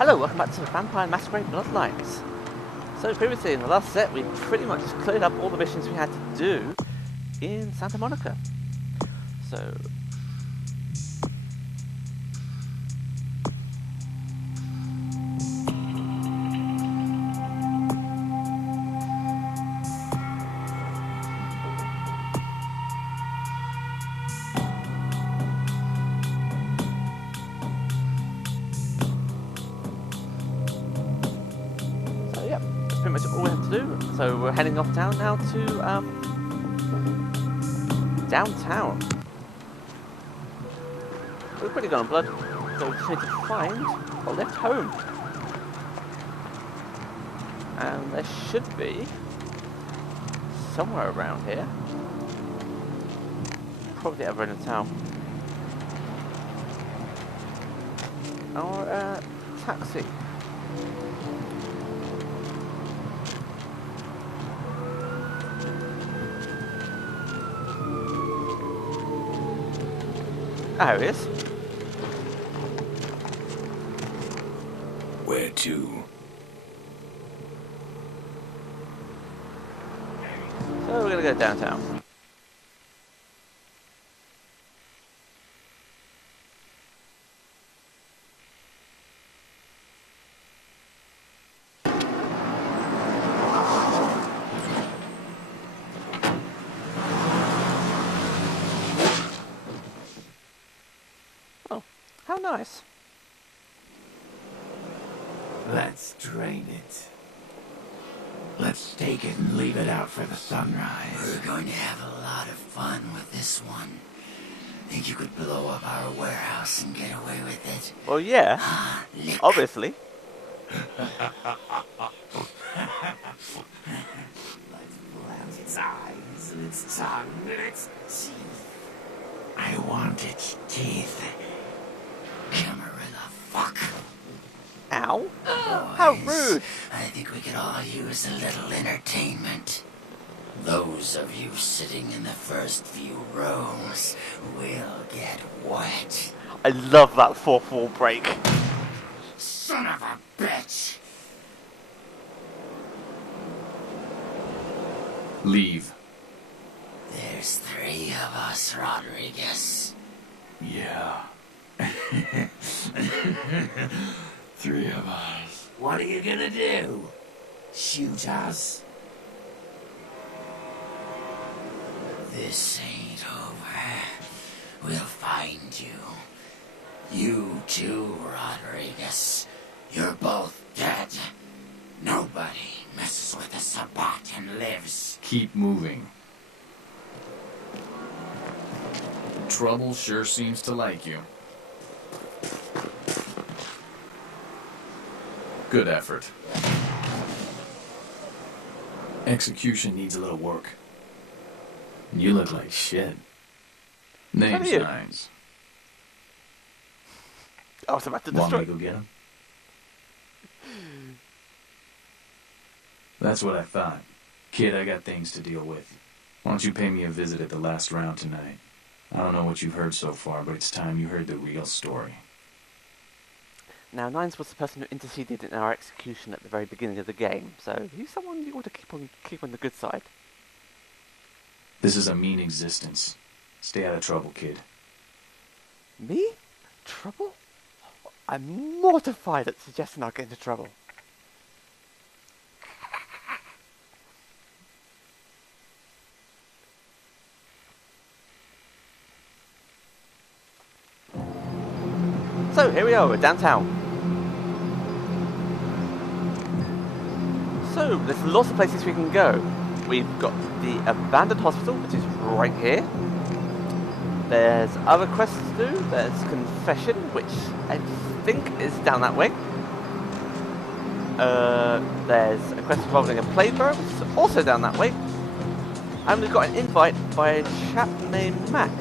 Hello, welcome back to Vampire the Masquerade Bloodlines. So previously in the last set we pretty much cleared up all the missions we had to do in Santa Monica. So yeah, that's pretty much all we have to do. So we're heading off down now to downtown. We're pretty good on blood, so we just need to find a lift home. And there should be somewhere around here. Probably over in the town. Or a taxi. Ah, here he is. Where to? So we're gonna go downtown. Oh, how nice. Let's drain it. Let's take it and leave it out for the sunrise. We're going to have a lot of fun with this one. Think you could blow up our warehouse and get away with it? Well, yeah, obviously. Let's pull out its eyes and its tongue and its teeth. I want its teeth. Camarilla, fuck. Ow. Boys, How rude. I think we could all use a little entertainment. Those of you sitting in the first few rows will get wet. I love that fourth wall break. Son of a bitch! Leave. There's 3 of us, Rodriguez. Yeah. 3 of us. What are you gonna do? Shoot us? This ain't over. We'll find you. You too, Rodriguez. You're both dead. Nobody messes with a Sabat and lives. Keep moving. Trouble sure seems to like you. Good effort. Execution needs a little work. You look like shit. Name's you? Nines. I was about to Want me destroy. to go get him? That's what I thought. Kid, I got things to deal with. Why don't you pay me a visit at the last round tonight? I don't know what you've heard so far, but it's time you heard the real story. Now, Nines was the person who interceded in our execution at the very beginning of the game, so he's someone you ought to keep on the good side. This is a mean existence. Stay out of trouble, kid. Me? Trouble? I'm mortified at suggesting I'll get into trouble. So, here we are, we're downtown. So, there's lots of places we can go. We've got the abandoned hospital, which is right here. There's other quests to do. There's confession, which I think is down that way. There's a quest involving a playground, which is also down that way. And we've got an invite by a chap named Max,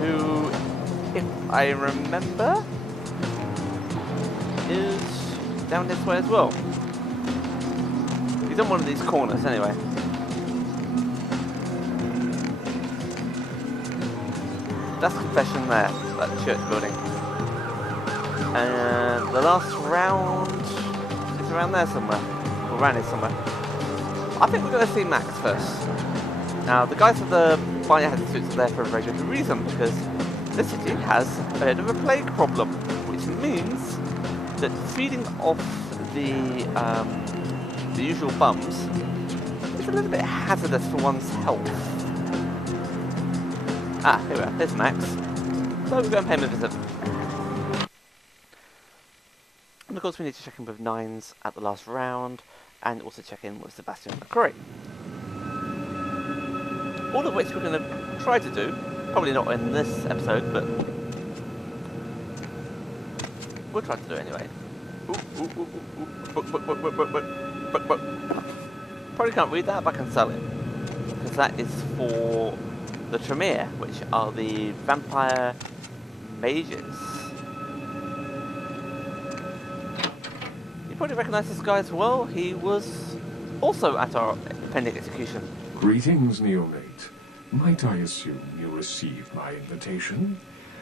who, if I remember, is down this way as well. He's on one of these corners anyway. That's confession there, that church building. And the last round is around there somewhere. Or around here somewhere. I think we're going to see Max first. Now, the guys with the fire head suits are there for a very good reason, because this city has a bit of a plague problem, which means that feeding off the usual bums is a little bit hazardous for one's health. Ah, here we are. There's Max. So we're going to pay him a visit. And of course we need to check in with Nines at the last round, and also check in with Sebastian McCrory. All of which we're going to try to do, probably not in this episode, but we'll try to do it anyway. Book. Probably can't read that, but I can sell it. Because that is for the Tremere, which are the vampire mages. You probably recognise this guy as well. He was also at our pending execution. Greetings, neonate. Might I assume you received my invitation?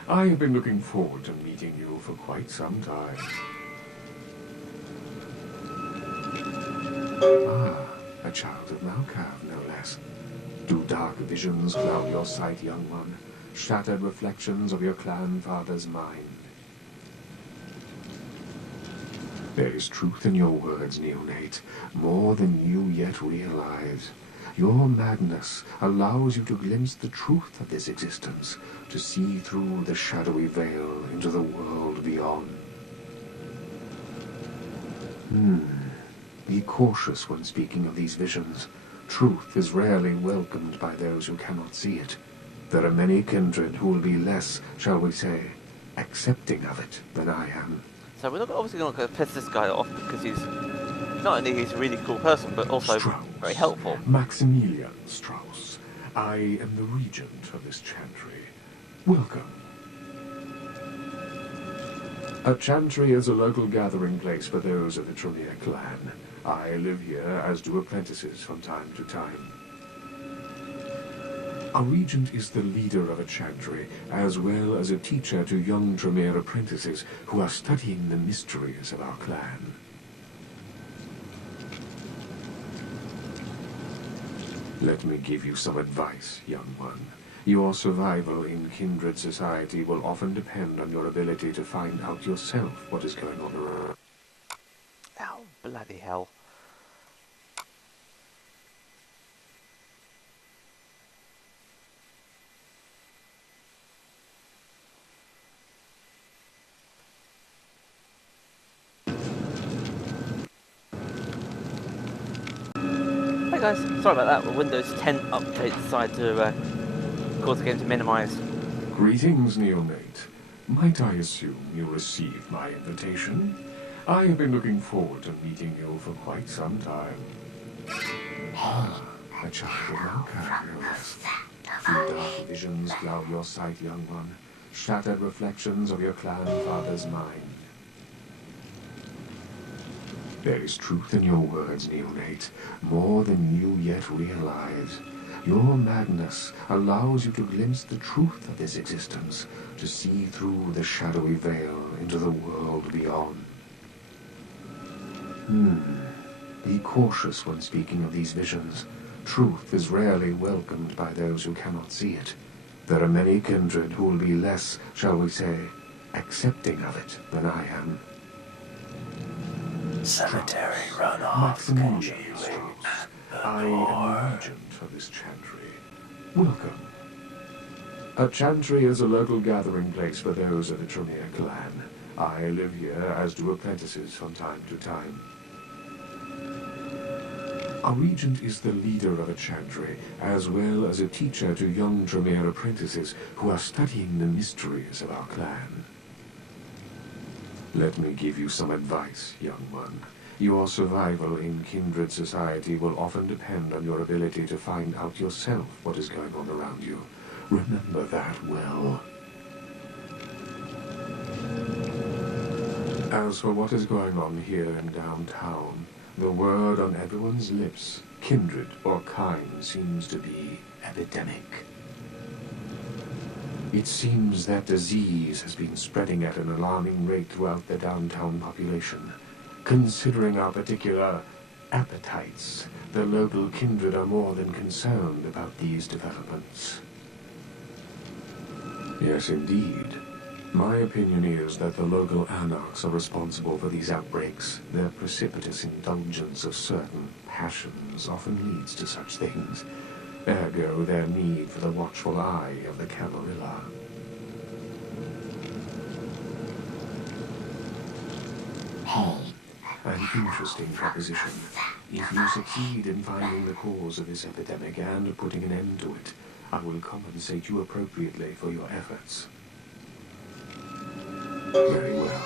I have been looking forward to meeting you for quite some time. Ah, a child of Malkav, no less. Do dark visions cloud your sight, young one? Shattered reflections of your clan father's mind? There is truth in your words, neonate, more than you yet realize. Your madness allows you to glimpse the truth of this existence, to see through the shadowy veil into the world beyond. Be cautious when speaking of these visions. Truth is rarely welcomed by those who cannot see it. There are many kindred who will be less, shall we say, accepting of it than I am. So we're obviously not going to piss this guy off, because he's not only he's a really cool person, but also Strauss, very helpful. Maximilian Strauss. I am the regent of this chantry. Welcome. A chantry is a local gathering place for those of the Tremere clan. I live here, as do apprentices from time to time. A regent is the leader of a chantry, as well as a teacher to young Tremere apprentices who are studying the mysteries of our clan. Let me give you some advice, young one. Your survival in kindred society will often depend on your ability to find out yourself what is going on around. Oh, bloody hell. Hey guys, sorry about that. Windows 10 update decided to cause the game to minimize. Greetings, neonate. Might I assume you received my invitation? I have been looking forward to meeting you for quite some time. A child of Malkav, no less. Do dark visions cloud your sight, young one? Shattered reflections of your clan father's mind? There is truth in your words, neonate, more than you yet realize. Your madness allows you to glimpse the truth of this existence, to see through the shadowy veil into the world beyond. Be cautious when speaking of these visions. Truth is rarely welcomed by those who cannot see it. There are many kindred who will be less, shall we say, accepting of it than I am. Cemetery runoff. Maximilian Strauss. I am the regent of this chantry. Welcome. A chantry is a local gathering place for those of the Tremere clan. I live here, as do apprentices from time to time. A regent is the leader of a chantry, as well as a teacher to young Tremere apprentices who are studying the mysteries of our clan. Let me give you some advice, young one. Your survival in kindred society will often depend on your ability to find out yourself what is going on around you. Remember that well. As for what is going on here in downtown, the word on everyone's lips, kindred or kind, seems to be epidemic. It seems that disease has been spreading at an alarming rate throughout the downtown population. Considering our particular appetites, the local kindred are more than concerned about these developments. Yes, indeed. My opinion is that the local anarchs are responsible for these outbreaks. Their precipitous indulgence of certain passions often leads to such things. Ergo, their need for the watchful eye of the cavalrilla. Hey, An interesting proposition. If you succeed in finding the cause of this epidemic and putting an end to it, I will compensate you appropriately for your efforts. Very well.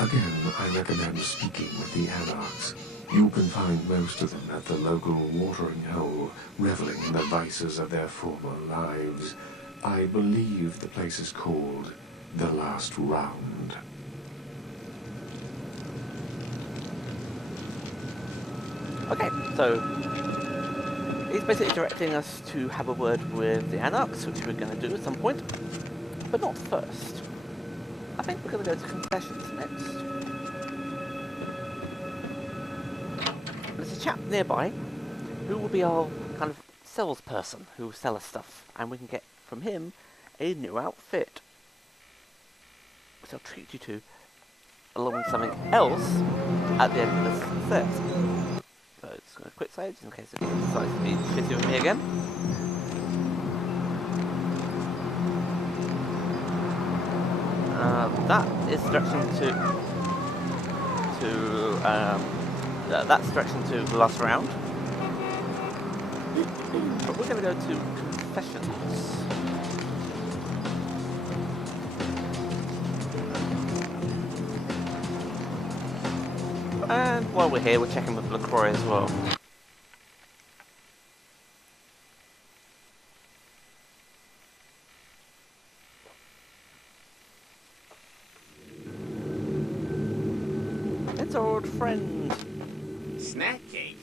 Again, I recommend speaking with the anarchs. You can find most of them at the local watering hole, reveling in the vices of their former lives. I believe the place is called The Last Round. Okay, so he's basically directing us to have a word with the anarchs, which we're going to do at some point, but not first. I think we're going to go to confessions next. There's a chap nearby who will be our kind of salesperson who will sell us stuff, and we can get from him a new outfit, which I'll treat you to along with something else at the end of this set. So just going to quick save just in case it decides to be shitty with me again. That is direction that's direction to the last round. But we're going to go to confessions. And while we're here, we're checking with LaCroix as well. It's our old friend. Snack cake?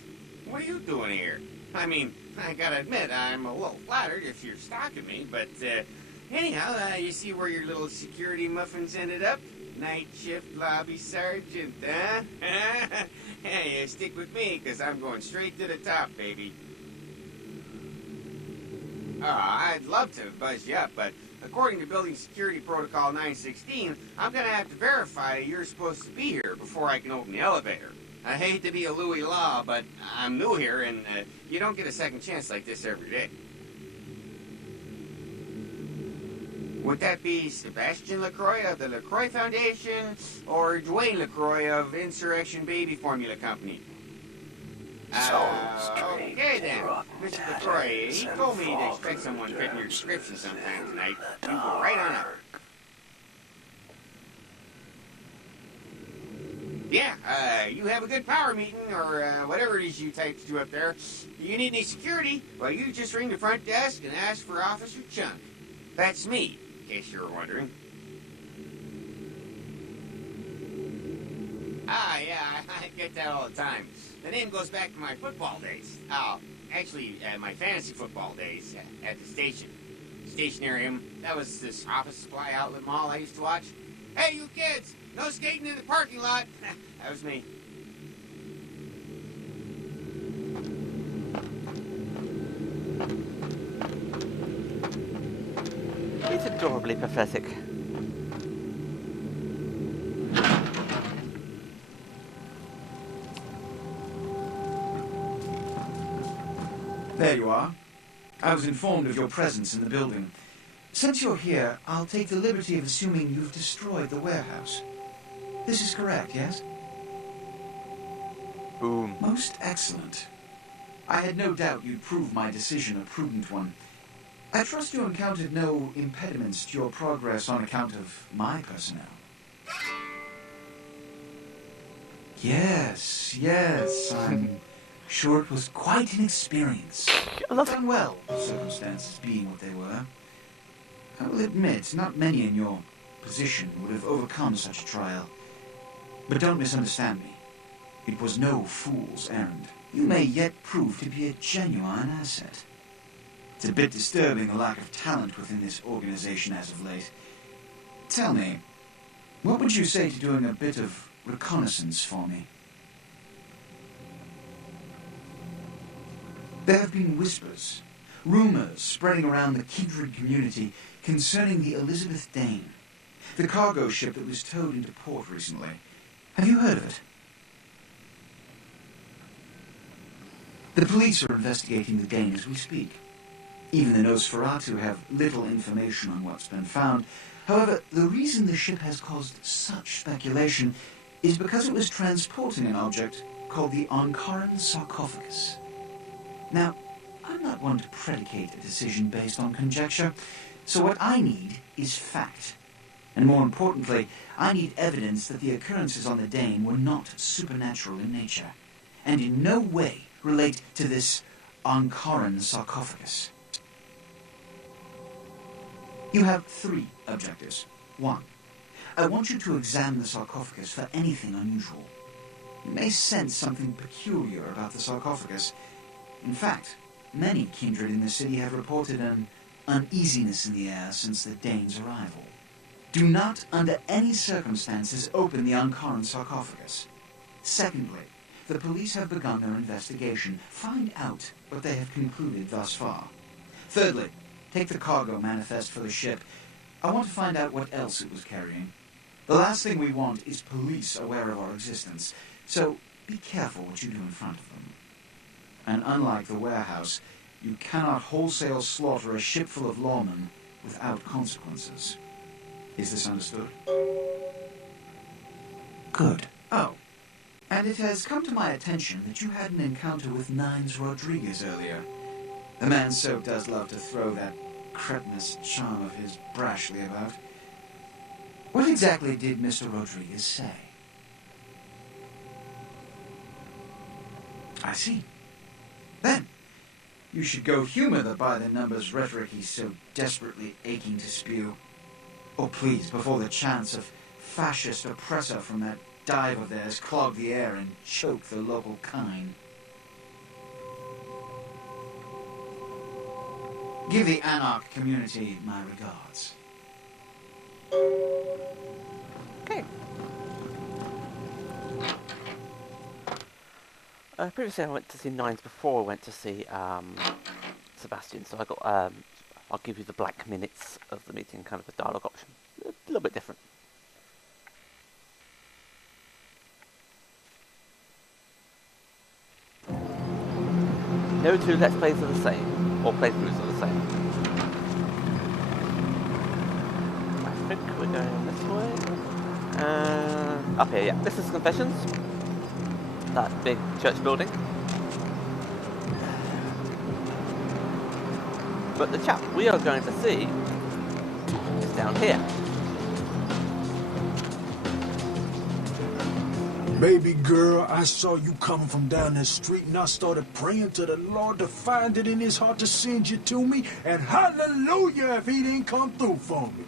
What are you doing here? I mean, I gotta admit, I'm a little flattered if you're stalking me, but anyhow, you see where your little security muffins ended up? Night shift lobby sergeant, huh? Hey, stick with me, because I'm going straight to the top, baby. I'd love to buzz you up, but according to Building Security Protocol 916, I'm going to have to verify you're supposed to be here before I can open the elevator. I hate to be a Louis Law, but I'm new here, and you don't get a second chance like this every day. Would that be Sebastian LaCroix of the LaCroix Foundation, or Dwayne LaCroix of Insurrection Baby Formula Company? Okay then, Mr. LaCroix, he told me to expect someone fitting your description sometime tonight. You go right on up. Yeah, you have a good power meeting, or whatever it is you types do up there. You need any security? Well, you just ring the front desk and ask for Officer Chunk. That's me, in case you were wondering. Yeah, I get that all the time. The name goes back to my football days. Oh, actually, my fantasy football days at the station. Stationarium. That was this office supply outlet mall I used to watch. Hey, you kids! No skating in the parking lot! That was me. It's adorably pathetic. There you are. I was informed of your presence in the building. Since you're here, I'll take the liberty of assuming you've destroyed the warehouse. This is correct, yes? Boom. Most excellent. I had no doubt you'd prove my decision a prudent one. I trust you encountered no impediments to your progress on account of my personnel. Yes, I'm sure it was quite an experience. Done well, circumstances being what they were. I will admit, not many in your position would have overcome such a trial. But don't misunderstand me. It was no fool's errand. You may yet prove to be a genuine asset. It's a bit disturbing, the lack of talent within this organization as of late. Tell me, what would you say to doing a bit of reconnaissance for me? There have been whispers, rumors spreading around the kindred community concerning the Elizabeth Dane, the cargo ship that was towed into port recently. Have you heard of it? The police are investigating the Dane as we speak. Even the Nosferatu have little information on what's been found. However, the reason the ship has caused such speculation is because it was transporting an object called the Ankaran sarcophagus. Now, I'm not one to predicate a decision based on conjecture, so what I need is fact. And more importantly, I need evidence that the occurrences on the Dane were not supernatural in nature, and in no way relate to this Ankaran sarcophagus. You have 3 objectives. 1. I want you to examine the sarcophagus for anything unusual. You may sense something peculiar about the sarcophagus. In fact, many kindred in the city have reported an uneasiness in the air since the Dane's arrival. Do not, under any circumstances, open the Ankaran sarcophagus. Secondly, the police have begun their investigation. Find out what they have concluded thus far. Thirdly, take the cargo manifest for the ship. I want to find out what else it was carrying. The last thing we want is police aware of our existence, so be careful what you do in front of them. And unlike the warehouse, you cannot wholesale slaughter a ship full of lawmen without consequences. Is this understood? Good. Oh, and it has come to my attention that you had an encounter with Nines Rodriguez earlier. The man so does love to throw that cretinous charm of his brashly about. What exactly did Mr. Rodriguez say? I see. Then, you should go humor the by-the-numbers rhetoric he's so desperately aching to spew. Oh, please, before the chance of fascist oppressor from that dive of theirs clog the air and choke the local kine. Give the Anarch community my regards. Okay. Previously I went to see Nines before I went to see Sebastian, so I got I'll give you the blank minutes of the meeting, kind of a dialogue option. A little bit different. No 2 Let's Plays are the same, or playthroughs are the same. I think we're going this way. Up here, yeah. This is Confessions. That big church building. But the chap we are going to see is down here. Baby girl, I saw you coming from down the street and I started praying to the Lord to find it in his heart to send you to me, and hallelujah if he didn't come through for me.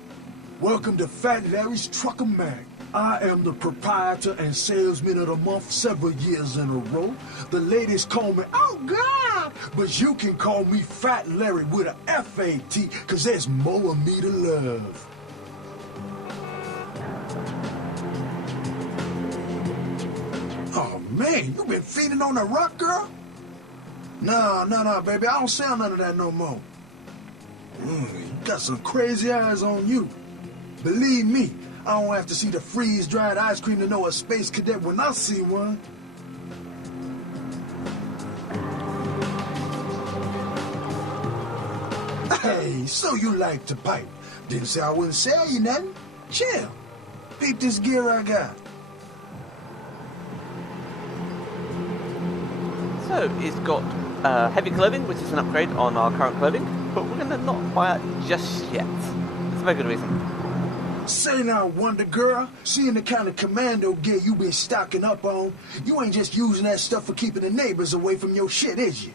Welcome to Fat Larry's Trucker Mag. I am the proprietor and salesman of the month several years in a row. The ladies call me, oh God, but you can call me Fat Larry with a F-A-T, cause there's more of me to love. Oh man, you been feeding on the rock, girl? No, baby, I don't sell none of that no more. You got some crazy eyes on you. Believe me, I don't have to see the freeze-dried ice cream to know a space cadet when I see one. Hey, so you like to pipe. Didn't say I wouldn't sell you nothing. Chill. Peep this gear I got. So, he's got heavy clothing, which is an upgrade on our current clothing, but we're going to not buy it just yet. There's a very good reason. Say now, Wonder Girl, seeing the kind of commando gear you been stocking up on, you ain't just using that stuff for keeping the neighbors away from your shit, is you?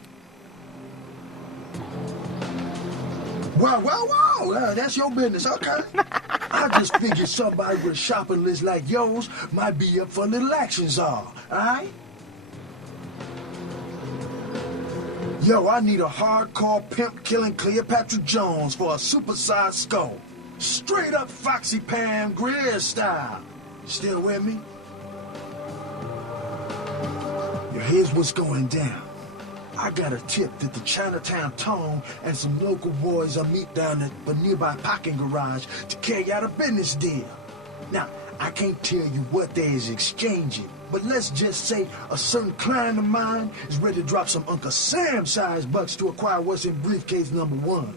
Wow, that's your business, okay? I just figured somebody with a shopping list like yours might be up for a little action czar, alright? Yo, I need a hardcore pimp-killing Cleopatra Jones for a supersized skull. Straight up Foxy Pam Grier style. Still with me? Yo, here's what's going down. I got a tip that the Chinatown Tone and some local boys are meet down at a nearby parking garage to carry out a business deal. Now, I can't tell you what they is exchanging, but let's just say a certain client of mine is ready to drop some Uncle Sam-sized bucks to acquire what's in briefcase number 1.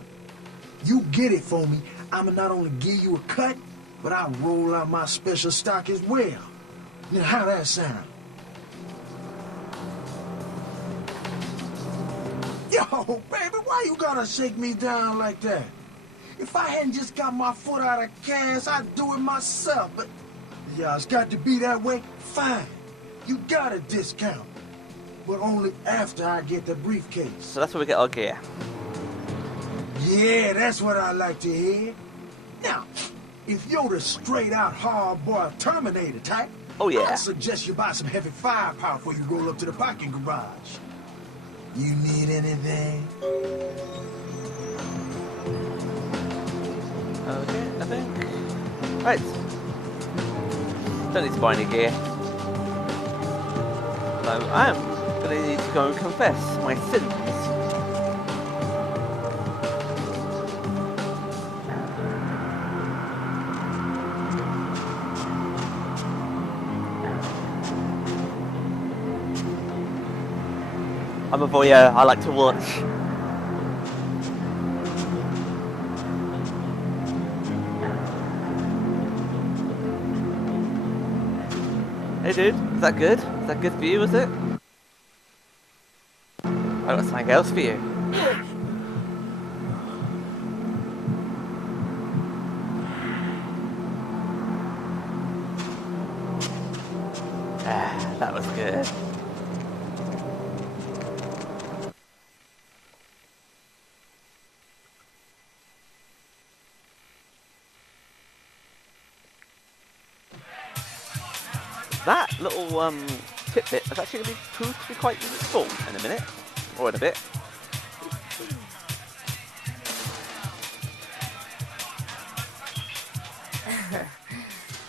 You get it for me, I'ma not only give you a cut, but I'll roll out my special stock as well. Now, how that sound? Yo, baby, why you gotta shake me down like that? If I hadn't just got my foot out of gas, I'd do it myself, but... yeah, it's got to be that way? Fine. You got a discount. But only after I get the briefcase. So that's where we get our gear. Yeah, that's what I like to hear. Now, if you're the straight-out hard-boiled Terminator type... oh, yeah. I suggest you buy some heavy firepower before you roll up to the parking garage. You need anything? Okay, I think. Right. Don't need to buy any gear. So I am going to need to go and confess my sins. I'm a voyeur, I like to watch. Hey dude, is that good? Is that good for you, is it? I got something else for you. Ah, that was good. That little tidbit is actually going to be proved to be quite useful in a minute, or in a bit.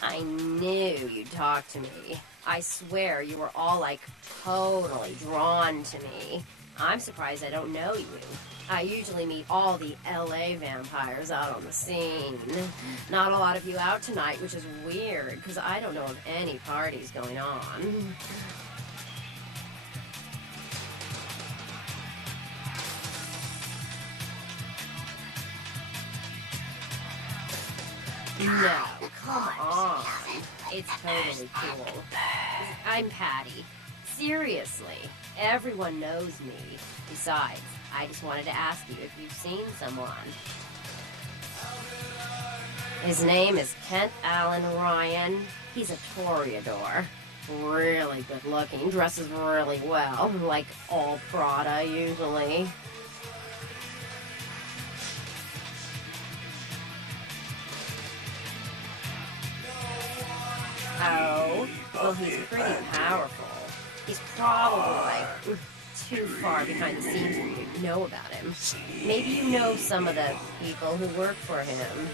I knew you'd talk to me. I swear you were all like totally drawn to me. I'm surprised I don't know you. I usually meet all the LA vampires out on the scene. Not a lot of you out tonight, which is weird, because I don't know of any parties going on. No, come on. It's totally cool. I'm Patty. Seriously, everyone knows me. Besides, I just wanted to ask you if you've seen someone. His name is Kent Allen Ryan. He's a toreador. Really good looking, dresses really well, like all Prada usually. Oh, well, he's pretty powerful. He's probably like too far behind the scenes for you to know about him. Maybe you know some of the people who work for him.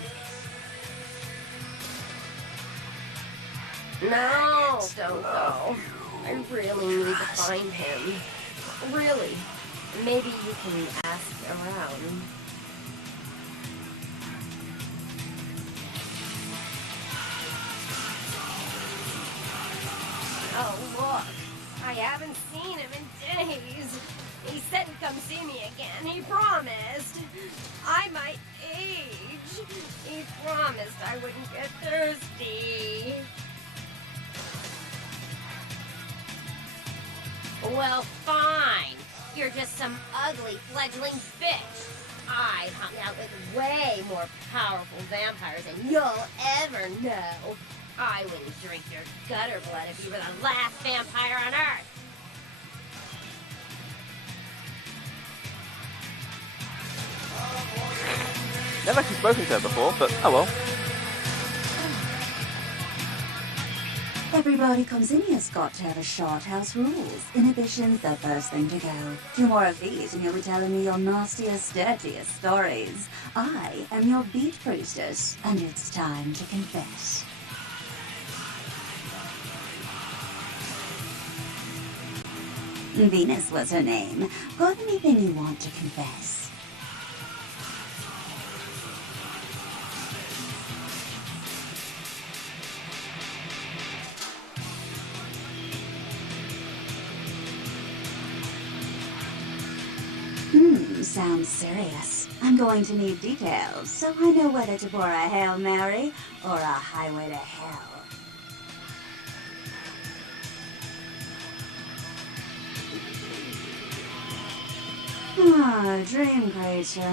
No, don't go. I really need to find him. Really. Maybe you can ask around. Oh, look. I haven't seen him in days. He said he'd come see me again. He promised. I might age. He promised I wouldn't get thirsty. Well, fine. You're just some ugly fledgling fish. I hung out with way more powerful vampires than you'll ever know. I wouldn't drink your gutter blood if you were the last vampire on Earth. Never actually spoken to her before, but oh well. Everybody comes in here's got to have a short house rules. Inhibition's the first thing to go. 2 more of these and you'll be telling me your nastiest, dirtiest stories. I am your beat priestess, and it's time to confess. Venus was her name. Got anything you want to confess? Sounds serious. I'm going to need details, so I know whether to pour a Hail Mary or a highway to hell. Ah, dream creature.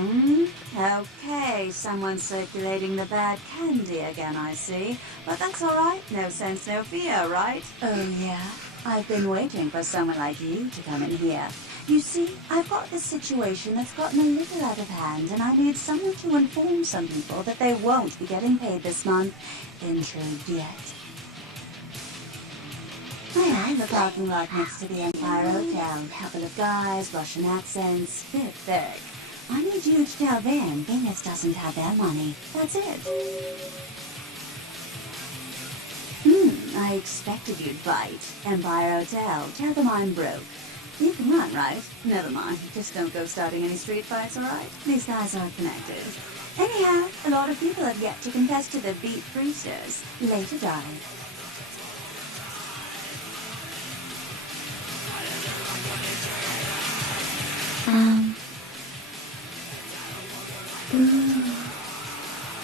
Okay, someone's circulating the bad candy again, I see. But that's all right. No sense, no fear, right? Oh, yeah? I've been waiting for someone like you to come in here. You see, I've got this situation that's gotten a little out of hand, and I need someone to inform some people that they won't be getting paid this month. Intrigued yet? Well, the parking lot next to the Empire Hotel. Couple of guys, Russian accents, bit thick. I need you to tell them Venus doesn't have their money. That's it. I expected you'd bite. Empire Hotel. Tell them I'm broke. You can run, right? Never mind. Just don't go starting any street fights, all right? These guys aren't connected. Anyhow, a lot of people have yet to confess to the beat priestess. Later, darling.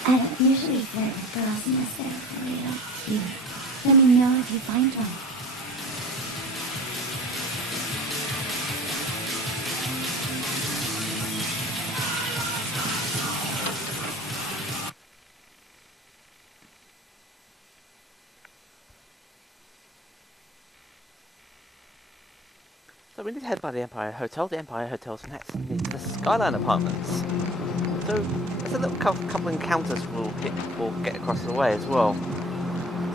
I don't usually flirt with girls unless they're real cute. Let me know if you find one. So we need to head by the Empire Hotel. The Empire Hotel's next to the Skyline Apartments. So there's a little couple encounters we'll get across the way as well.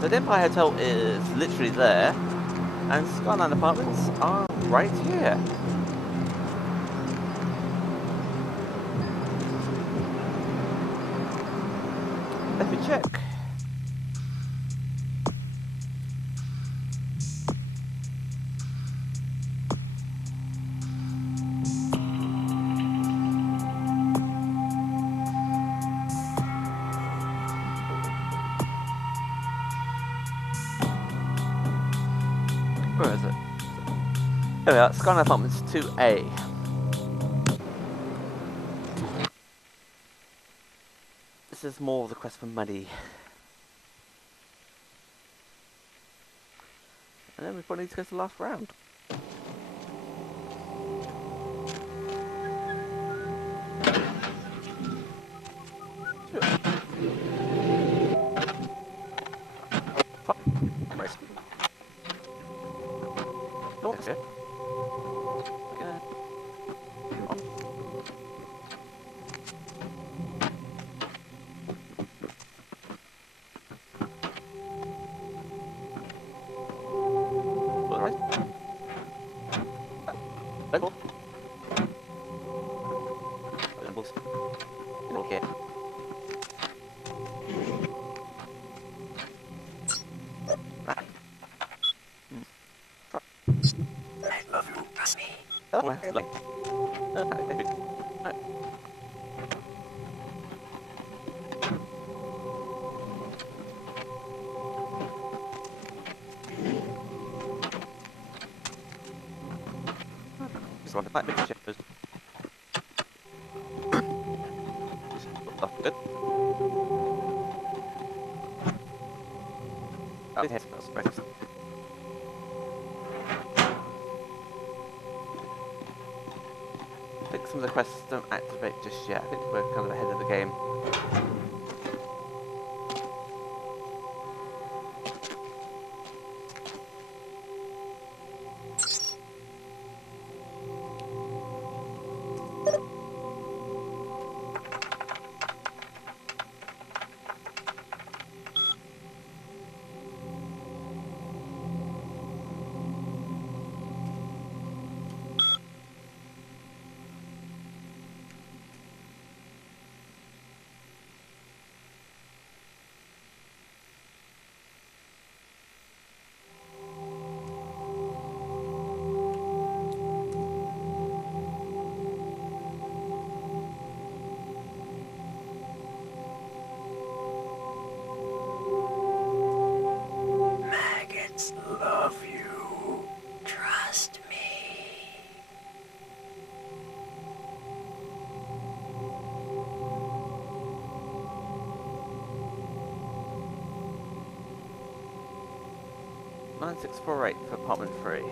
So the Empire Hotel is literally there, and Skyline Apartments are right here. Let me check. Where is it? There we are, Skyline Apartments 2A. This is more of the quest for money. And then we probably need to go to the last round. Okay. Good. Oh, it smells right. I think some of the quests don't activate just yet. I think we're kind of ahead of the game. 9648 for apartment 3.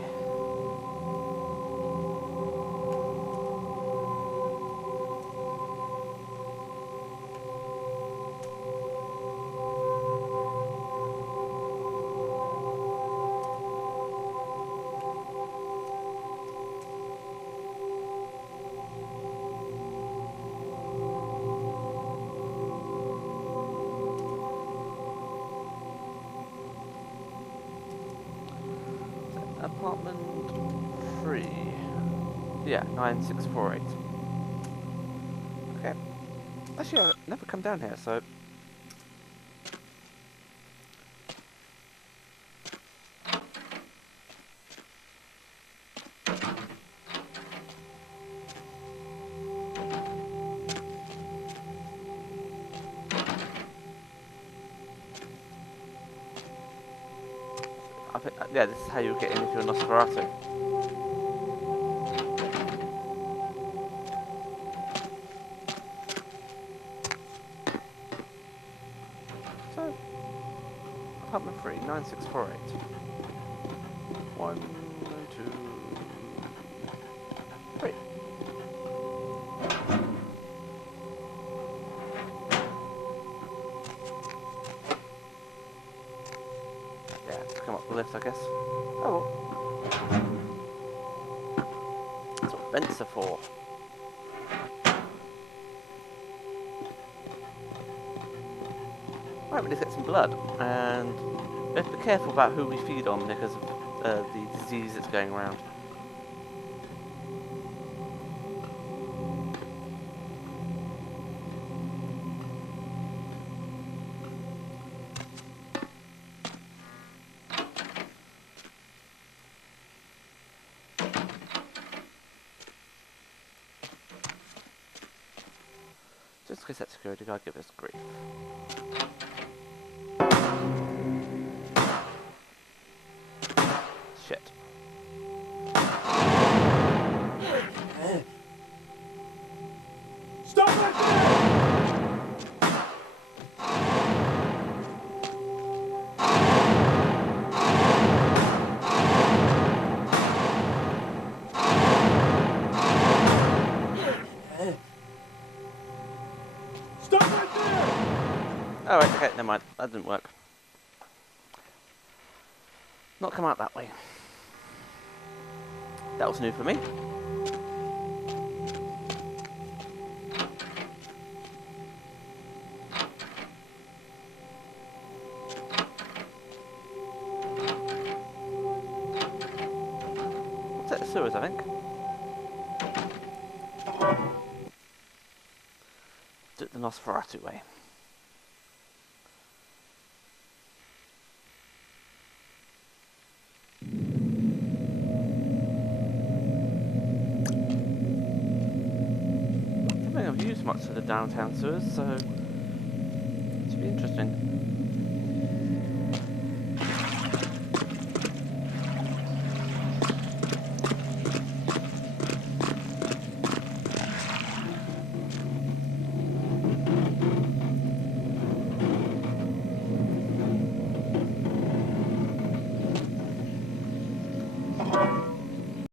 Apartment 3. Yeah, 9648. Okay. Actually, I've never come down here, so... I think, yeah, this is how you get in if you're Nosferatu. So, apartment 3, 9648. 1, 2, 3. Yeah, come up the lift, I guess. Oh well. That's what vents are for. Right, we need to get some blood, and we have to be careful about who we feed on because of the disease that's going around. Just because that security guard give us grief. Shit. Stop right there! Stop right there! Oh, right, okay, never mind. That didn't work. Not come out that way. That was new for me. What's that? The sewers, I think. Do it the Nosferatu way. I don't think I've used much of the downtown sewers, so it should be interesting.